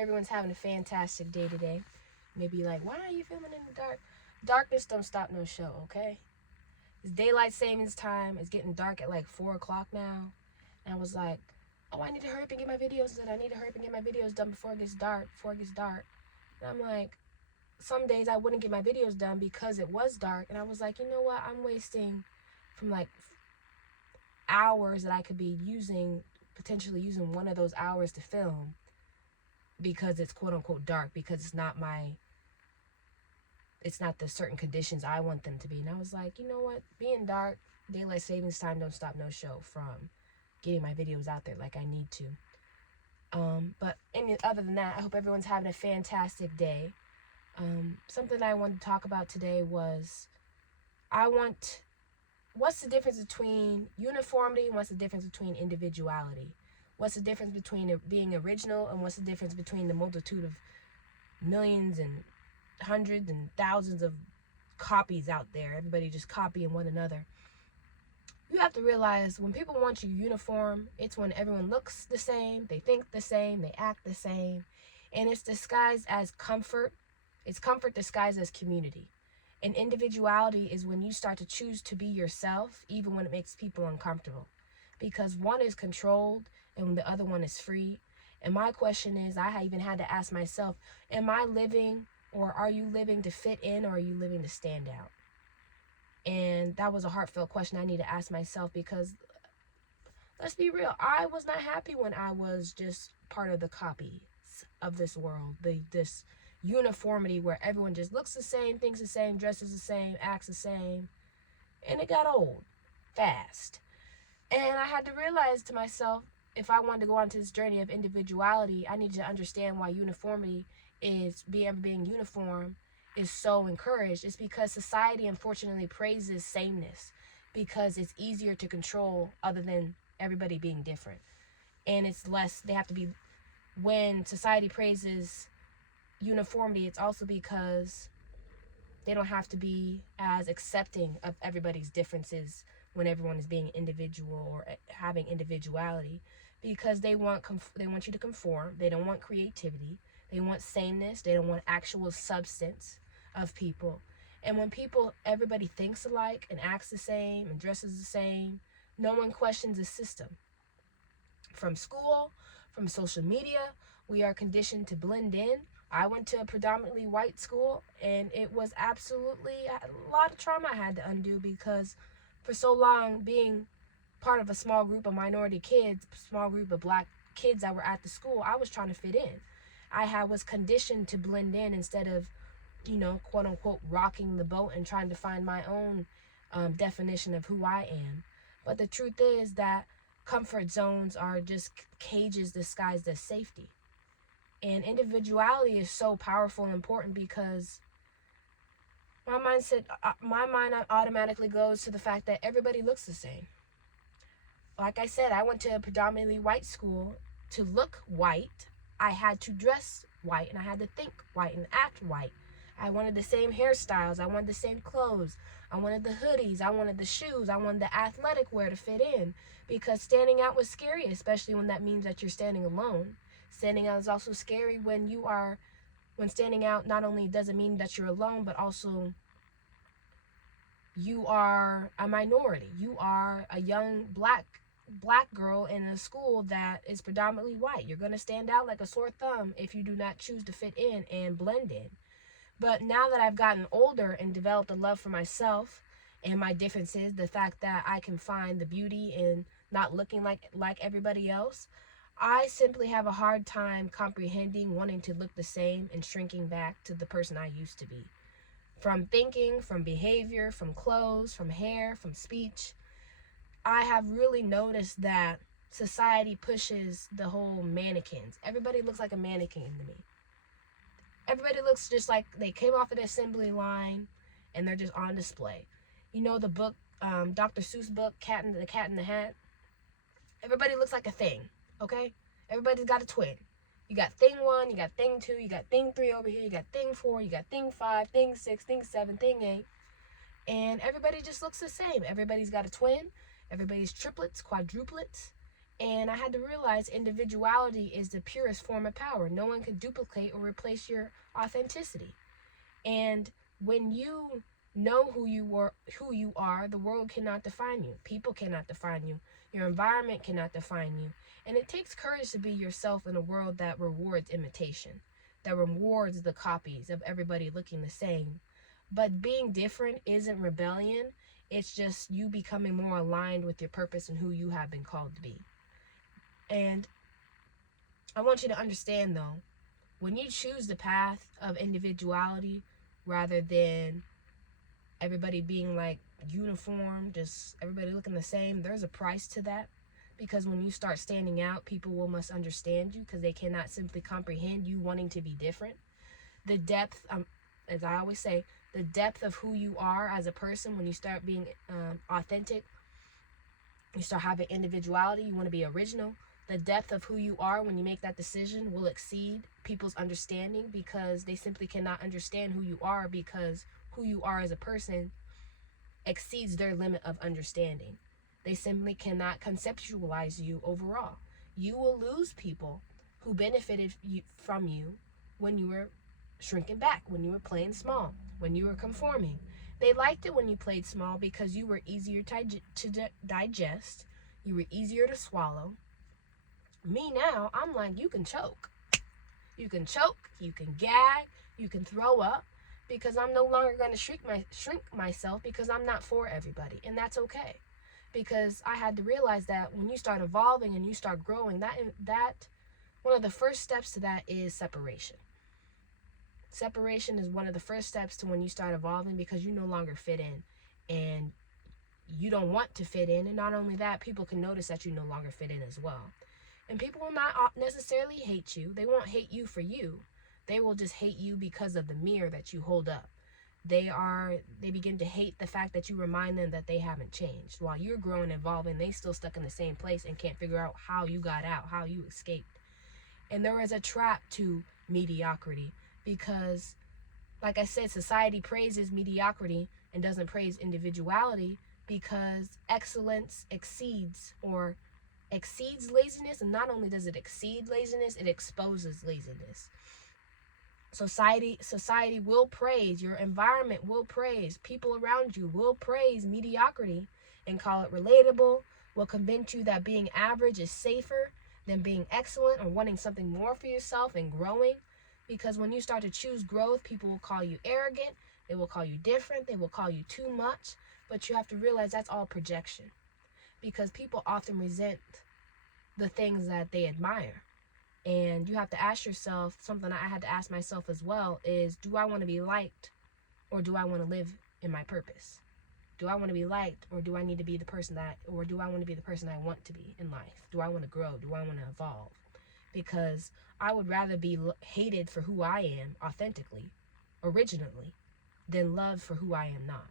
everyone's having a fantastic day today. Maybe like, why are you filming in the dark? Darkness don't stop no show, okay? It's daylight savings time. It's getting dark at like 4 o'clock now. And I was like, oh, I need to hurry up and get my videos done. I need to hurry up and get my videos done before it gets dark. And I'm like, some days I wouldn't get my videos done because it was dark. And I was like, you know what? I'm wasting from like hours that I could be potentially using one of those hours to film because it's quote unquote dark, because it's not the certain conditions I want them to be. And I was like, you know what? Being dark, daylight savings time don't stop no show from getting my videos out there like I need to. But other than that, I hope everyone's having a fantastic day. Something that I wanted to talk about today was what's the difference between uniformity and what's the difference between individuality? What's the difference between being original and what's the difference between the multitude of millions and hundreds and thousands of copies out there, everybody just copying one another? You have to realize when people want you uniform, it's when everyone looks the same, they think the same, they act the same, and it's disguised as comfort. It's comfort disguised as community. And individuality is when you start to choose to be yourself, even when it makes people uncomfortable. Because one is controlled and the other one is free. And my question is, I even had to ask myself, am I living, or are you living to fit in, or are you living to stand out? And that was a heartfelt question I need to ask myself, because let's be real, I was not happy when I was just part of the copies of this world, this uniformity where everyone just looks the same, thinks the same, dresses the same, acts the same. And it got old fast. And I had to realize to myself, if I wanted to go on to this journey of individuality, I needed to understand why uniformity is being uniform is so encouraged. It's because society unfortunately praises sameness because it's easier to control other than everybody being different. And it's less, when society praises uniformity, it's also because they don't have to be as accepting of everybody's differences when everyone is being individual or having individuality, because they want you to conform. They don't want creativity. They want sameness. They don't want actual substance of people. And when everybody thinks alike and acts the same and dresses the same, no one questions the system. From school, from social media, we are conditioned to blend in. I went to a predominantly white school, and it was absolutely a lot of trauma I had to undo, because for so long, being part of a small group of minority kids, small group of black kids that were at the school, I was trying to fit in. I was conditioned to blend in instead of, quote unquote, rocking the boat and trying to find my own definition of who I am. But the truth is that comfort zones are just cages disguised as safety. And individuality is so powerful and important because my mind automatically goes to the fact that everybody looks the same. Like I said, I went to a predominantly white school. To look white, I had to dress white, and I had to think white and act white. I wanted the same hairstyles. I wanted the same clothes. I wanted the hoodies. I wanted the shoes. I wanted the athletic wear to fit in, because standing out was scary, especially when that means that you're standing alone. Standing out is also scary when standing out not only doesn't mean that you're alone, but also you are a minority. You are a young black girl in a school that is predominantly white. You're going to stand out like a sore thumb if you do not choose to fit in and blend in. But now that I've gotten older and developed a love for myself and my differences, the fact that I can find the beauty in not looking like everybody else, I simply have a hard time comprehending wanting to look the same and shrinking back to the person I used to be. From thinking, from behavior, from clothes, from hair, from speech, I have really noticed that society pushes the whole mannequins. Everybody looks like a mannequin to me. Everybody looks just like they came off an assembly line and they're just on display. You know the book, Dr. Seuss book, The Cat in the Hat? Everybody looks like a thing, okay? Everybody's got a twin. You got thing 1, you got thing 2, you got thing 3 over here, you got thing 4, you got thing 5, thing 6, thing 7, thing 8. And everybody just looks the same. Everybody's got a twin. Everybody's triplets, quadruplets. And I had to realize individuality is the purest form of power. No one can duplicate or replace your authenticity. And when you know who you are, the world cannot define you. People cannot define you. Your environment cannot define you. And it takes courage to be yourself in a world that rewards imitation, that rewards the copies of everybody looking the same. But being different isn't rebellion. It's just you becoming more aligned with your purpose and who you have been called to be. And I want you to understand, though, when you choose the path of individuality rather than everybody being like uniform, just everybody looking the same, there's a price to that. Because when you start standing out, people will must understand you because they cannot simply comprehend you wanting to be different. The depth, as I always say, the depth of who you are as a person, when you start being authentic, you start having individuality, you want to be original. The depth of who you are when you make that decision will exceed people's understanding because they simply cannot understand who you are because who you are as a person exceeds their limit of understanding. They simply cannot conceptualize you overall. You will lose people who benefited from you when you were shrinking back, when you were playing small, when you were conforming. They liked it when you played small because you were easier to digest, you were easier to swallow. Me now, I'm like, you can choke. You can choke, you can gag, you can throw up, because I'm no longer going to shrink myself because I'm not for everybody. And that's okay. Because I had to realize that when you start evolving and you start growing, that one of the first steps to that is separation. Separation is one of the first steps to when you start evolving because you no longer fit in and you don't want to fit in. And not only that, people can notice that you no longer fit in as well. And people will not necessarily hate you. They won't hate you for you. They will just hate you because of the mirror that you hold up. They begin to hate the fact that you remind them that they haven't changed. While you're growing and evolving, they still stuck in the same place and can't figure out how you got out, how you escaped. And there is a trap to mediocrity because, like I said, society praises mediocrity and doesn't praise individuality because excellence exceeds laziness. And not only does it exceed laziness, it exposes laziness. Society will praise, your environment will praise, people around you will praise mediocrity and call it relatable, will convince you that being average is safer than being excellent or wanting something more for yourself and growing. Because when you start to choose growth, people will call you arrogant, they will call you different, they will call you too much. But you have to realize that's all projection because people often resent the things that they admire. And you have to ask yourself, something I had to ask myself as well, is do I want to be liked or do I want to live in my purpose? Do I want to be liked or do I need to be the person do I want to be the person I want to be in life? Do I want to grow? Do I want to evolve? Because I would rather be hated for who I am authentically, originally, than loved for who I am not.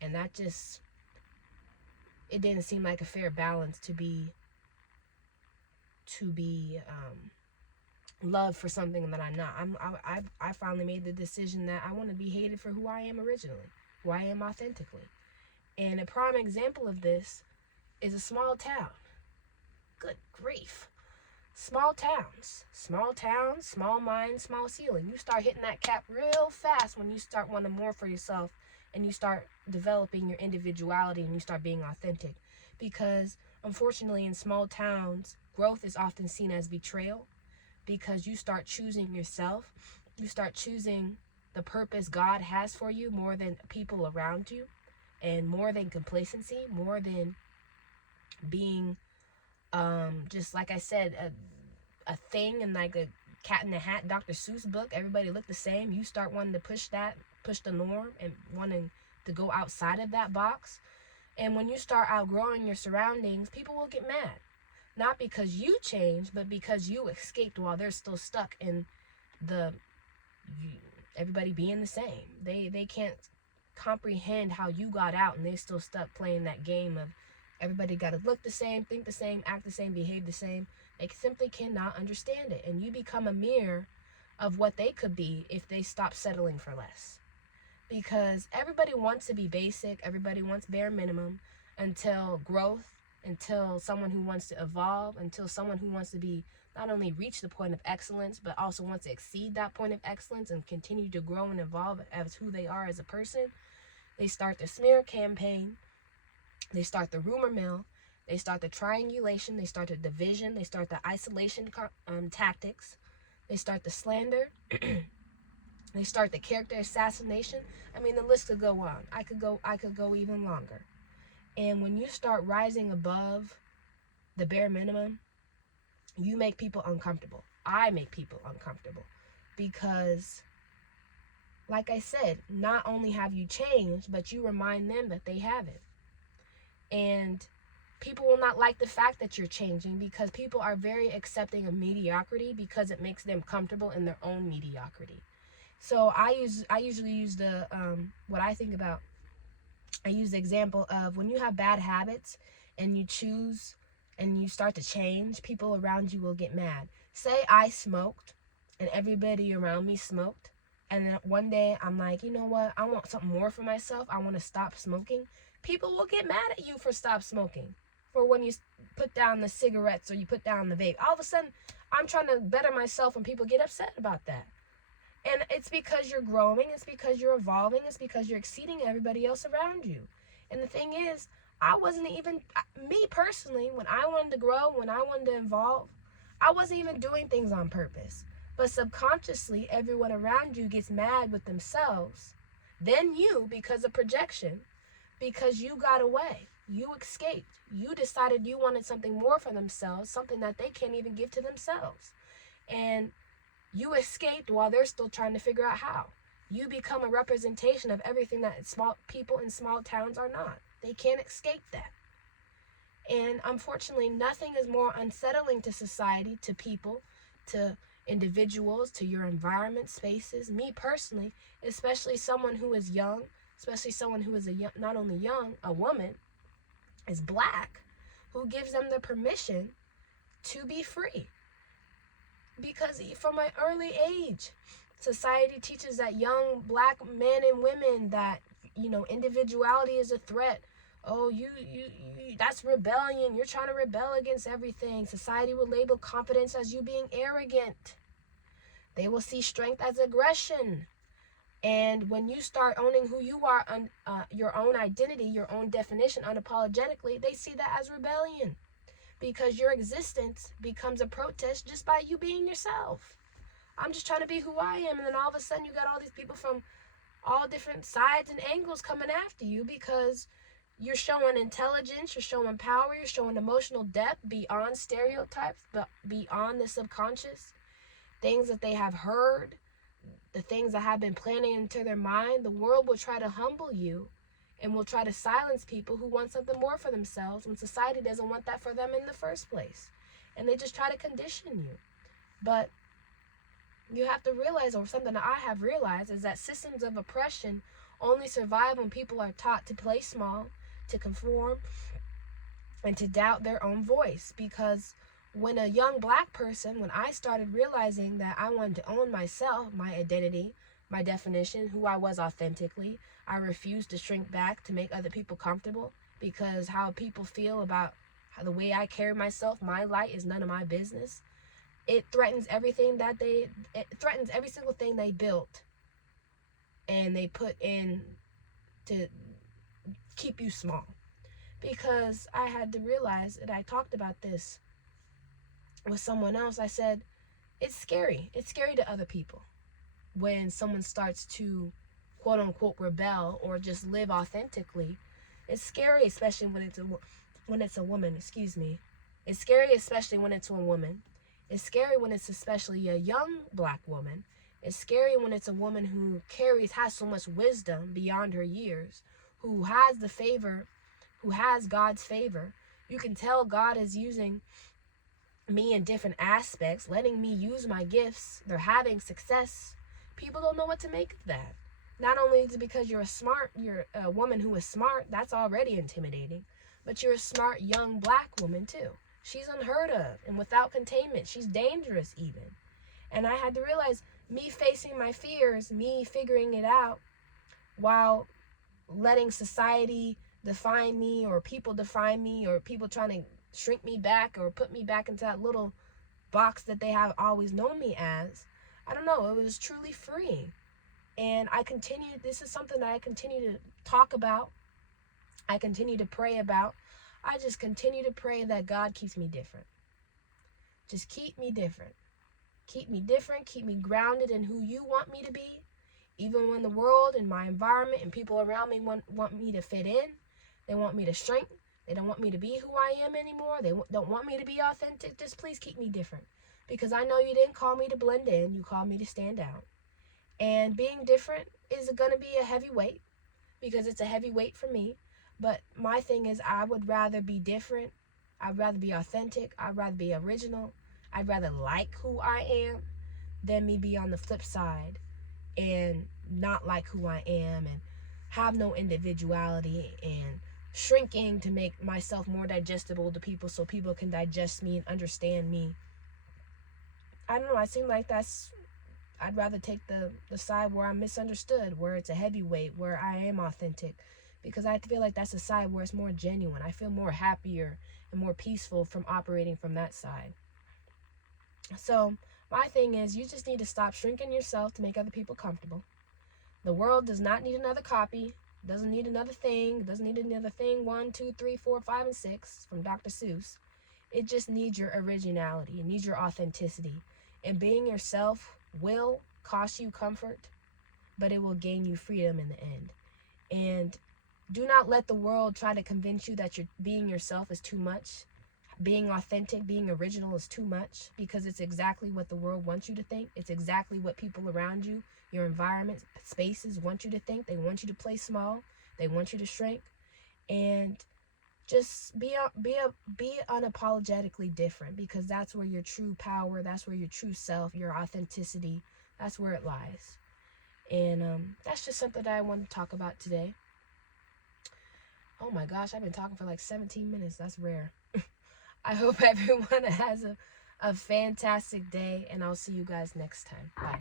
And that it didn't seem like a fair balance to be loved for something that I'm not. I finally made the decision that I want to be hated for who I am originally, who I am authentically. And a prime example of this is a small town. Good grief. Small towns, small minds, small ceiling. You start hitting that cap real fast when you start wanting more for yourself and you start developing your individuality and you start being authentic. Because unfortunately in small towns, growth is often seen as betrayal because you start choosing yourself. You start choosing the purpose God has for you more than people around you and more than complacency, more than being just like I said, a thing and like a Cat in the Hat Dr. Seuss book. Everybody look the same. You start wanting to push the norm and wanting to go outside of that box. And when you start outgrowing your surroundings, people will get mad. Not because you changed, but because you escaped while they're still stuck in everybody being the same. They can't comprehend how you got out and they're still stuck playing that game of everybody got to look the same, think the same, act the same, behave the same. They simply cannot understand it. And you become a mirror of what they could be if they stop settling for less. Because everybody wants to be basic. Everybody wants bare minimum until growth until someone who wants to evolve, until someone who wants to be not only reach the point of excellence, but also wants to exceed that point of excellence and continue to grow and evolve as who they are as a person. They start the smear campaign. They start the rumor mill. They start the triangulation. They start the division. They start the isolation tactics. They start the slander. They start the character assassination. I mean, the list could go on. I could go even longer. And when you start rising above the bare minimum, you make people uncomfortable. I make people uncomfortable because, like I said, not only have you changed, but you remind them that they haven't. And people will not like the fact that you're changing because people are very accepting of mediocrity because it makes them comfortable in their own mediocrity. So I usually use the what I think about. I use the example of when you have bad habits and you choose and you start to change, people around you will get mad. Say I smoked and everybody around me smoked, and then one day I'm like, you know what, I want something more for myself. I want to stop smoking. People will get mad at you for stop smoking, for when you put down the cigarettes or you put down the vape. All of a sudden, I'm trying to better myself and people get upset about that. And it's because you're growing, it's because you're evolving, it's because you're exceeding everybody else around you. And the thing is, I wasn't even, me personally, when I wanted to grow, when I wanted to evolve, I wasn't even doing things on purpose. But subconsciously, everyone around you gets mad with themselves. Then you, because of projection, because you got away, you escaped, you decided you wanted something more for themselves, something that they can't even give to themselves. And you escaped while they're still trying to figure out how. You become a representation of everything that small people in small towns are not. They can't escape that. And unfortunately, nothing is more unsettling to society, to people, to individuals, to your environment, spaces. Me personally, especially someone who is young, especially someone who is not only young, a woman, is black, who gives them the permission to be free. Because from an early age, society teaches that young black men and women that, individuality is a threat. Oh, you that's rebellion. You're trying to rebel against everything. Society will label confidence as you being arrogant. They will see strength as aggression. And when you start owning who you are, your own identity, your own definition, unapologetically, they see that as rebellion. Because your existence becomes a protest just by you being yourself. I'm just trying to be who I am, and then all of a sudden you got all these people from all different sides and angles coming after you because you're showing intelligence, you're showing power, you're showing emotional depth beyond stereotypes, but beyond the subconscious. Things that they have heard, the things that have been planted into their mind. The world will try to humble you and will try to silence people who want something more for themselves when society doesn't want that for them in the first place. And they just try to condition you. But you have to realize, or something that I have realized, is that systems of oppression only survive when people are taught to play small, to conform, and to doubt their own voice. Because when a young black person, when I started realizing that I wanted to own myself, my identity, my definition, who I was authentically, I refused to shrink back to make other people comfortable, because how people feel about the way I carry myself, my light is none of my business. It threatens everything it threatens every single thing they built and they put in to keep you small. Because I had to realize, and I talked about this with someone else, I said, it's scary. It's scary to other people when someone starts to quote unquote rebel or just live authentically. It's scary, especially when it's a woman, It's scary, especially when it's a woman. It's scary when it's especially a young black woman. It's scary when it's a woman who has so much wisdom beyond her years, who has the favor, who has God's favor. You can tell God is using me in different aspects, letting me use my gifts. They're having success. People don't know what to make of that. Not only is it because you're a woman who is smart, that's already intimidating, but you're a smart young black woman too. She's unheard of and without containment. She's dangerous even. And I had to realize, me facing my fears, me figuring it out while letting society define me, or people define me, or people trying to shrink me back or put me back into that little box that they have always known me as. I don't know, it was truly freeing. And this is something that I continue to talk about. I continue to pray about. I just continue to pray that God keeps me different. Just keep me different. Keep me different. Keep me grounded in who you want me to be. Even when the world and my environment and people around me want me to fit in. They want me to shrink. They don't want me to be who I am anymore. They don't want me to be authentic. Just please keep me different. Because I know you didn't call me to blend in. You called me to stand out. And being different is going to be a heavy weight. Because it's a heavy weight for me. But my thing is, I would rather be different. I'd rather be authentic. I'd rather be original. I'd rather like who I am than me be on the flip side and not like who I am and have no individuality and shrinking to make myself more digestible to people so people can digest me and understand me. I don't know, I seem like I'd rather take the side where I'm misunderstood, where it's a heavyweight, where I am authentic, because I feel like that's a side where it's more genuine. I feel more happier and more peaceful from operating from that side. So my thing is, you just need to stop shrinking yourself to make other people comfortable. The world does not need another copy. Doesn't need another thing. Doesn't need another thing 1, 2, 3, 4, 5, and 6 from Dr. Seuss. It just needs your originality. It needs your authenticity. And being yourself will cost you comfort, but it will gain you freedom in the end. And do not let the world try to convince you that being yourself is too much. Being authentic, being original is too much, because it's exactly what the world wants you to think. It's exactly what people around you, your environment, spaces want you to think. They want you to play small. They want you to shrink. And just be unapologetically different, because that's where your true power, that's where your true self, your authenticity, that's where it lies. And that's just something that I want to talk about today. Oh my gosh, I've been talking for like 17 minutes. That's rare. I hope everyone has a fantastic day, and I'll see you guys next time. Bye.